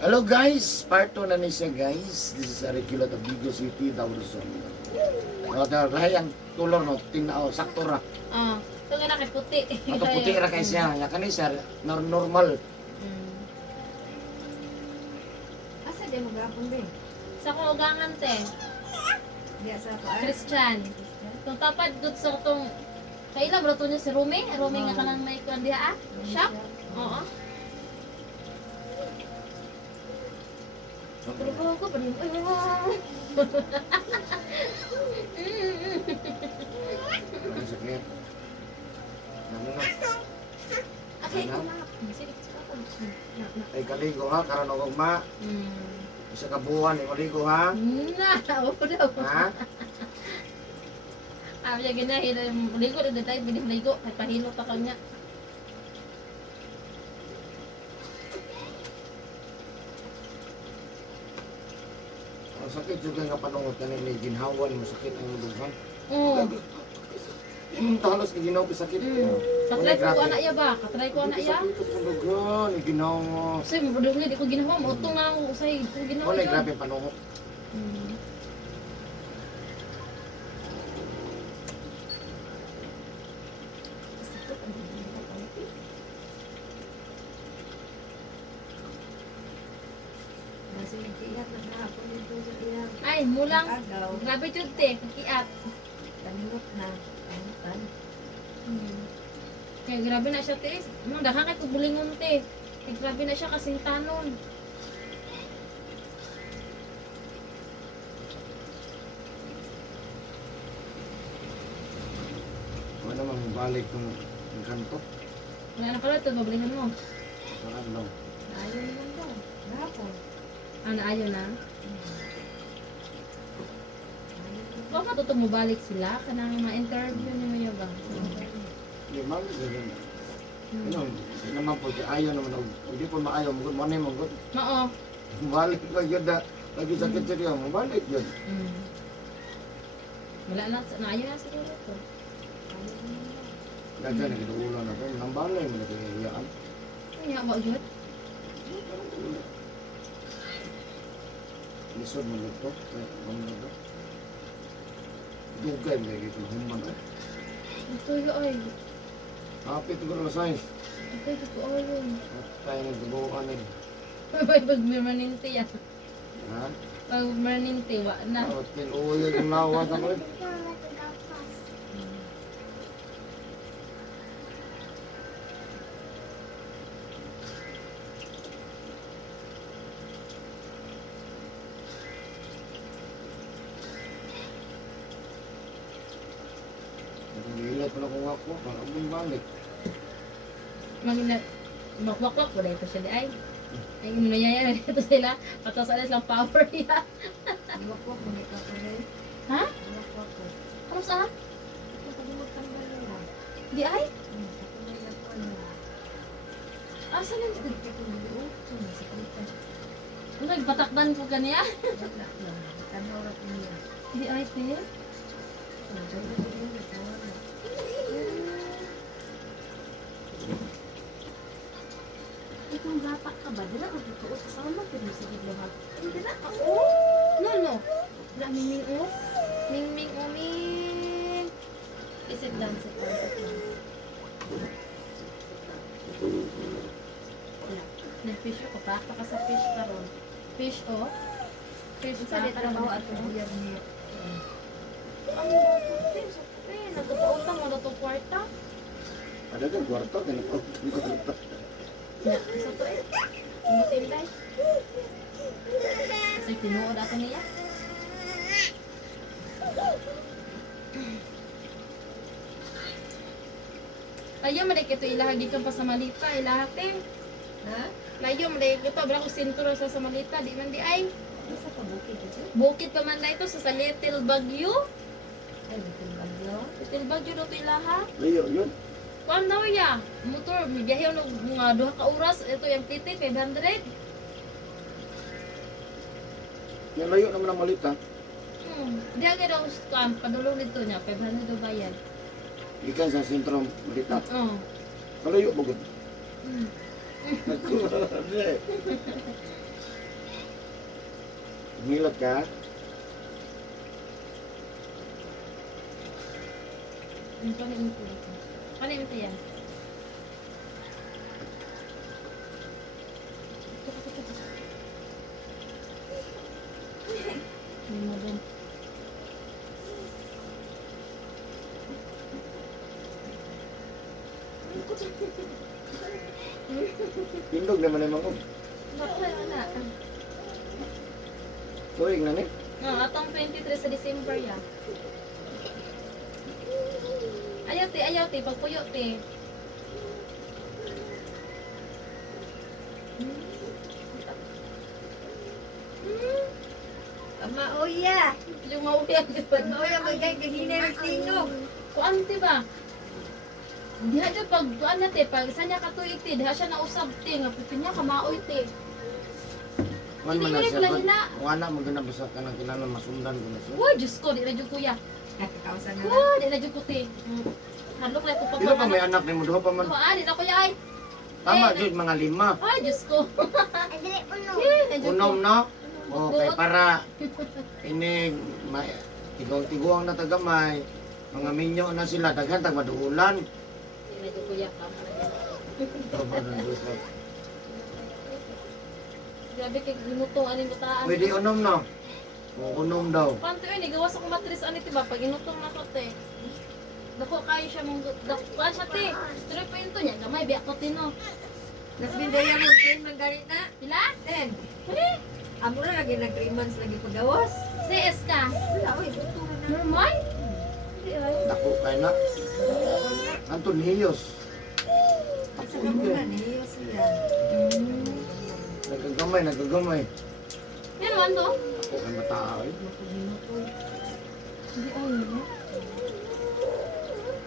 Hello guys, part 2 na ni siya guys. This is Arigula of Vigo City, Dauloson. Lahay ang tulor no, tingnan sakto ra. Ito nga na kay puti. Ato puti ra kay siya. Ya kani siya normal. Asa di mo gapon be? Sa kong ugangan te, Diya sa ako ay. Christian. Itong tapad dut sa itong, kailan bro to niya si Rumi? Rumi nga kanang may kuwan diha Shop? Oo. Pero ko pa rin. Ano sakit? Ano na? Okay, Ano? sige, Ay kaligo ha, karon og ugma. Isa ka buwan ay maligo ha. Oo daw. Ha? Siya ginahin, maligo rin tayo, binimaligo, ay pahilo pa kanya. Ang sakit juga nga panungot kanina ni ginhawan mo sakit ang duhan. Oo. Halos ni ginaw pa sakit. Katry ko anak ya ba? Katry ko anak ya? Sakit ang dugan, ni ginaw mo. Kasi mabudong nga, di ko ginawa, mautong nga ako sa ko ginawa Wala yun. grabe panungot. Kasi iyak na hapon dito sa iyak. Ay, mulang, Agaw. grabe jud te, kakiat. Tanimot na. Tangitan. Kaya grabe na siya te, mga dahan kay kubulingon te. Kaya grabe na siya kasing tanon. Wala namang balik ng kanto. Wala na pala ito, babalikan mo. Saan lang. Ayaw naman daw. Hapon. Ayaw na. Ayaw Baka matutong mo balik sila, kanang ma-interview ni Maya ba? Di mali ganyan. Ano, naman po siya ayaw naman. Hindi po maayaw mo gud manay mo gud. Oo. Balik ka gyud da. Lagi sakit siya mo balik gyud. Wala na, naayaw na siguro to. Kaya na ulo na to. Nang balay mo na kayaan. Kaya ba yun? Lisod mo nito. Ano na to? Dugay mo lagi ito. Human ay. Ito yun ay. Kapit ko na size. Ito yun ay yun. Tayo nagdubukan eh. Pag permanente yan. Ha? Pag permanente, wa na. At kinuuyo yung lawa ka mo eh. Nagilat mo na kung ako. Parang bumalik. Makwak-kwak ko dahil ito sila ay. Ay, manayaya na dito sila. Patas alas lang power niya. Iwak-wak mo ito ko rin. Ha? Iwak-wak ko. Ano saan? Nakalimutan tanggal nila. Di ay? Ako na yung ako na. Asa na? Ito ko na doon. Ito na sa kulitan. Ano, nagpatakdan ko kaniya? Wala lang. Tanaw ra ko niya. Di ay, Phil. Tanaw ra ko niya. Tanaw ra. Itong bata ka ba? Dila ka totoo sa sama pero sa gidlahan. Hindi na ako. No, no. Dila miming o. Ming o ming. Isit lang sa pagkat. Nag-fish ako pa. Baka sa fish karon. Fish o. Fish Sa di trabaho at Ano buyag niya. ba ito? Fish. Nagpapautang mo na itong kwarta. Ada kan kwarto kan kwarto. Na, isa to eh. Ang butil dahil. Kasi tinuod ato niya. Layo maday kito ilahagi ka pa sa malita, ilahate. Ha? Layo maday kito, bala ko sinturo sa malita, di man di ay. Isa ka bukid ito? Bukid pa man na ito sa Little Bagyo. Ay, bitin bagyo. Little Bagyo daw ito ilaha. Ayo yun. Kuan daw ya, motor, may biyahe ng mga 2 ka oras, ito yung titi, 500. Yan layo naman ang malita. Di agad daw kuan, padulong dito niya, 500 daw bayad. Ikan sa sentro malita. Oo. Kalayo mo gud. Mm. Nagkuha. Milot ka? Paano ito? Paano ito yan? May modern. Pindog naman naman ko. Naku, wala. Tuig na ni. Atong 23 sa December ya. Ayaw te, pagpuyo te. Ama oya. Yung mauya. Pag oya magay kahinay ng tingog. Kuan ti ba? Diha jud pag kuan na te, pag isa niya katuig te, diha siya nausab te, nga pipinya ka maoy te. Man man Hindi, na siya. wala na. Kung anak maganda basta ka ng kinanan masundan ko na siya. Uy, Diyos ko, di na jud kuya. Nakakausan na lang. Uy, di na jud ko te. Hadlok na ko pa. Dilo pa may anak ni mo duha pa man. Di na kuya ay. Tama jud mga 5. Ay, Diyos ko. Unom no? O kay para ini may tigong-tigong na tagamay. Mga minyo na sila daghan tag maduulan. Di na jud kuya ka. Tama na duha. Grabe kay ginuto aning butaan. Pwede unom no? O unom daw. Panto yun, gawas ako matris ani tiba pag inutong na ko te. Dako kayo siya mong dako siya te. Pero pa yun to niya, gamay biyak ko tino. Nas bindaya mo train man ganit na. Pila? Ten. Kani? Amo na lagi nag 3 months lagi pagawas. CS ka. Wala oy, buto na na. Normal? Hindi ay. Dako kay na. Anton Hiyos. Sa kamulan niyo siya. Nagagamay. Yan man to? Ako kay mataaw. Hindi ay.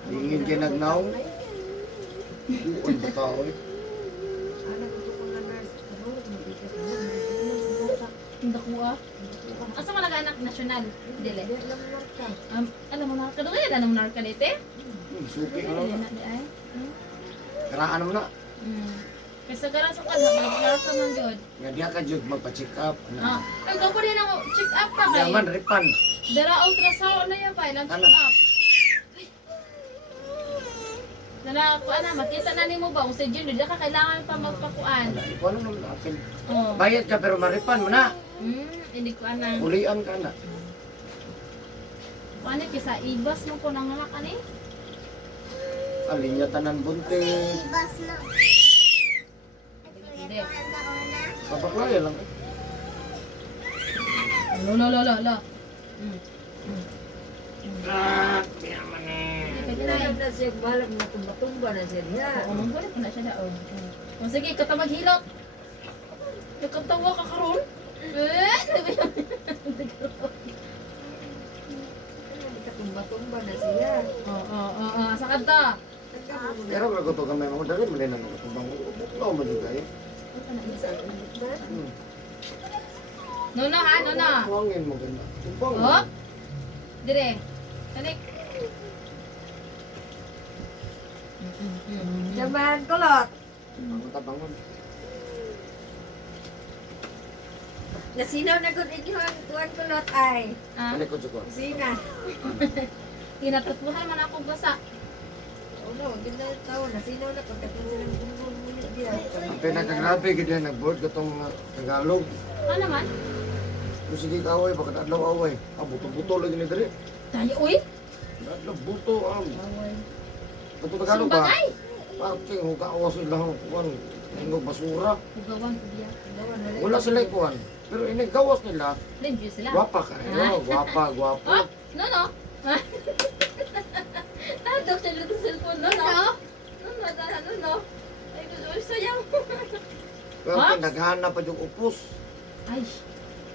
Dingin kay nagnaw. Uon batao. Anak ko ko na nurse. Ano, mabigat mo. Hindi ko ah. Asa man nag-anak nasyonal? Dili. Alam mo na, kadugay na naman narka dito. Suki Dili ano. na di ay. Karaan mo na. Kaysa garang sa kada, mag-narka man jud. Nga diya ka jud magpa-check up. Ay, daw rin ako, check up ka kay. Yaman ripan. Dara ultrasound na yan pa, ilang check Ano? up. Dala, kuan na, makita na nimo ba, kung sa gym, di ka kailangan pa magpakuan. Wala, ikaw ano naman apil. Oh. Bayad ka pero maripan mo na. Hindi ko anang. Ulian ka na. Kuan ni kisa ibas mo ko nang anak ani. Alinya tanan buntis. Hindi. Papaklaya lang. Lo. Ah, yaman eh. Kailangan na siya balag na tumba-tumba na siya niya. Oo, manggulit ko na siya daon. Kung sige, ikaw ta maghilot. Ikaw tawa ka karon. Tumba-tumba na siya. Oo, sa kanta. Pero kung ito kamay mo, dali mo rin ang katubang. Buklo mo din kayo. Nono ha, nono. Huwangin mo ganda. Tumpang mo. Oh. Dire. Tanik. Jaman kulot. Ang tabang mo. Nasinaw na gud inyo ang tuwan kulot ay. Ah, Ano ko ko? Sina. tinatutbuhan man ako basa. Oh no, ganda tao nasinaw na pagkatapos silang bumbong muna diya. Ang pinakagrabe gid yan nag-board katong mga Tagalog. Ano naman? Kung sige ka away, baka adlaw away. Ah, buto-buto lagi ni diri. Tayo, uy. Adlaw buto am. Buto Tagalog ba? Sumbagay. Parking huka awas sila kuan. Ingog basura. Ugawan ko diya. Wala sila kuan. Pero ini gawas nila. Limpyo sila. Guwapa ka. Guwapa, guwapo. Oh, no. Nadok siya dito sa cellphone, no. No. Ay, gusto sayang. Pero What? naghanap pa yung upos. Ay,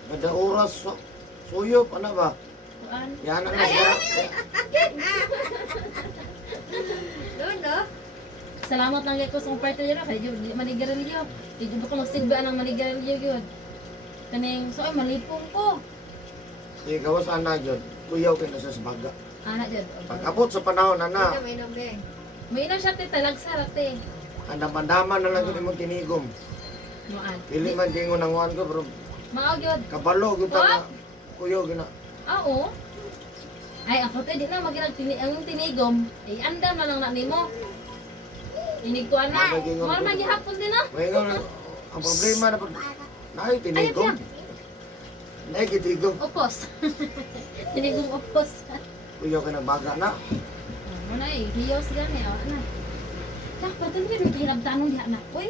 Kada oras suyop, ano ba? kuan. Yan ang masarap. Doon no? Salamat lang kay ko sa partner niya, kay Jud, manigarilyo. Di Jud ko magsilbian ang manigarilyo gyud. Kaning, so ay malipong ko. Sige, gawas ana yun. Kuyaw kayo na sa baga. Ana Jud. Pag abot sa panahon, Hindi ana, ka may nombe. May inom siya tita, lagsarap te. andaman-daman na lang yun imong tinigom. Nuan. Pili man dingo nang uwan ko, pero Mao gyud. Kabalo gyud ta. Kuyo gina. Oo. Ay ako te di na magilag ang tinigom. Ay andam na lang na nimo. Inig ko ana. Magiging- Mo man gihapon din na. May ang problema na pag naay tinigom. Naay gitigom. Opos. Tinigom opos. Kuyo ka na baga na. Mo na eh, hiyos gani aw na. Tak patan gyud may hinabtanong diha na. Uy.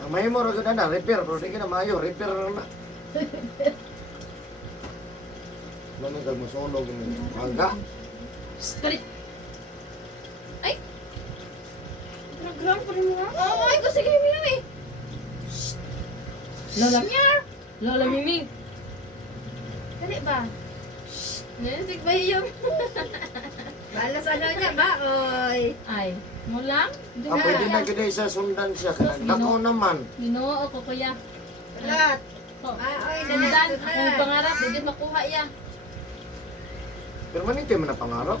Ang may mo ra gyud na repair pero sige na maayo repair na. Lamin kag mosulog ni mangga. Spalit. Ay. Naglang pa rin mo. Ay, ko sige Mimi. Lola Mia. Lola Mimi. Dali ba? Nesig ba yun? Balas ano niya ba, oy? Ay, mo lang? Ah, pwede na gyud sa sundan siya kay dako naman. Ginoo ko kuya. Lahat. Oh. Oy, Sundan, akong pangarap, hindi makuha ya. Pero manite man na pangarap.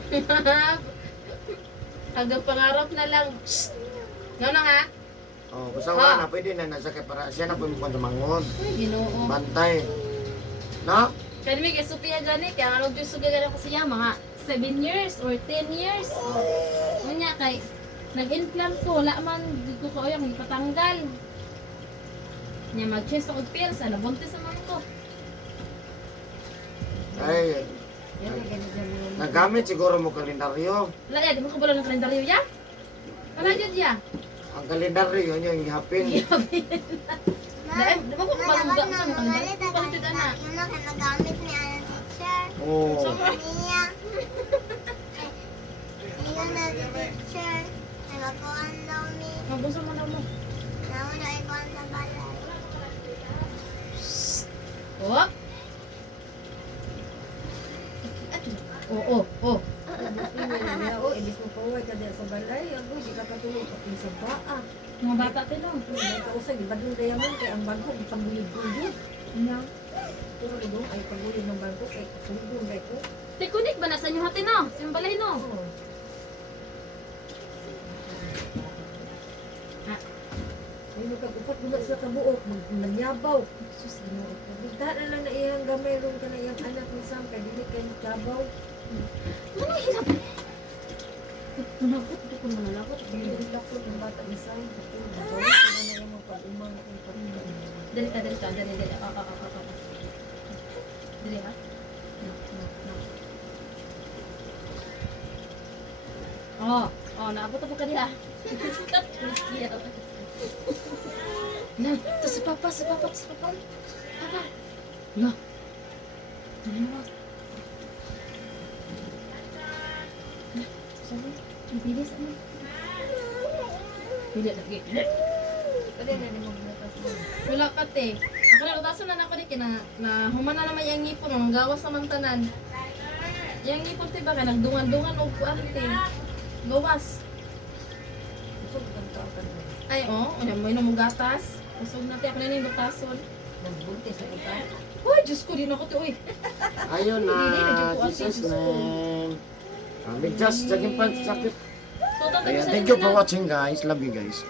Hanggang pangarap na lang. Nga na ha? Oh, basta wala na pwede na nasa kay para siya na pud mo mangon. Ay, ginoo. Bantay. Na? Kaya may kasupiya gani, kaya nga nagduso gani ko siya, mga 7 years or 10 years. Unya kay, nag-implant ko, wala man, di ko kaoyang ipatanggal. Nya mag-change ako pills, nabuntis naman ko. Ay, Yan ay ganito dyan. nagamit siguro mo kalendaryo. Wala ya, di mo kabalo ng kalendaryo ya? Wala yun ya? Ang kalendaryo yun yung ihapin. Di mo ko palungga sa mga kalendaryo. Bakit yun ana? Nagamit ni Ana teacher. Oh. Niya. Niya na si teacher. Nagakuhan daw ni. Mabuso mo na mo. Nauna ikuhan sa balay. Oh. Oh. Oh, ibig mo paway ka diya sa balay. Ako, di ka katulog pati sa baa. Mga bata tinong. May kausay, di ba doon kaya man? Kaya ang bangko, ipagulid-gulid. Ano? Pero doon ay pagulid ng bangko, kaya katulog kay ko. Tikunik ba na sa inyo hati no? Sa inyong balay no? Oo. Ay, magkagupat mo na sila kabuok, manyabaw. Sus, ginoo ko. Bigta na lang na iyang gamay ron ka na iyang anak ni Sam, kaya dili kayo magkabaw. Ano hirap? Manakot, di ko manalakot. Dili lakot ng bata ni Sam. Bawal ko na na iyang magpag-umang akong pagkain. Dali. Dali ha? No. Naabot ako kanila. Na, to si Papa. Papa. Na. Ano ba? Sabi, bilis ano? Bilis lagi. Pwede na ni magbukas mo. Wala ka te. Ako na utaso na ako di na humana naman yung ngipon ng gawas naman tanan. Yung ngipon te ba ka nagdungan-dungan og kuan te. Gawas. Gusto ko kang tao ka na. Ay ano mo inom og gatas. Usog na te ako na ning butason. Nagbuntis na ikaw. Uy, Diyos ko din ako te uy. Ayun na, Hindi, nagpupuan Jesus sa Diyos ko. name. Kami just jaging pan sakit. So, tatapos Ayan, na thank rin you na for lang. watching guys. Love you guys.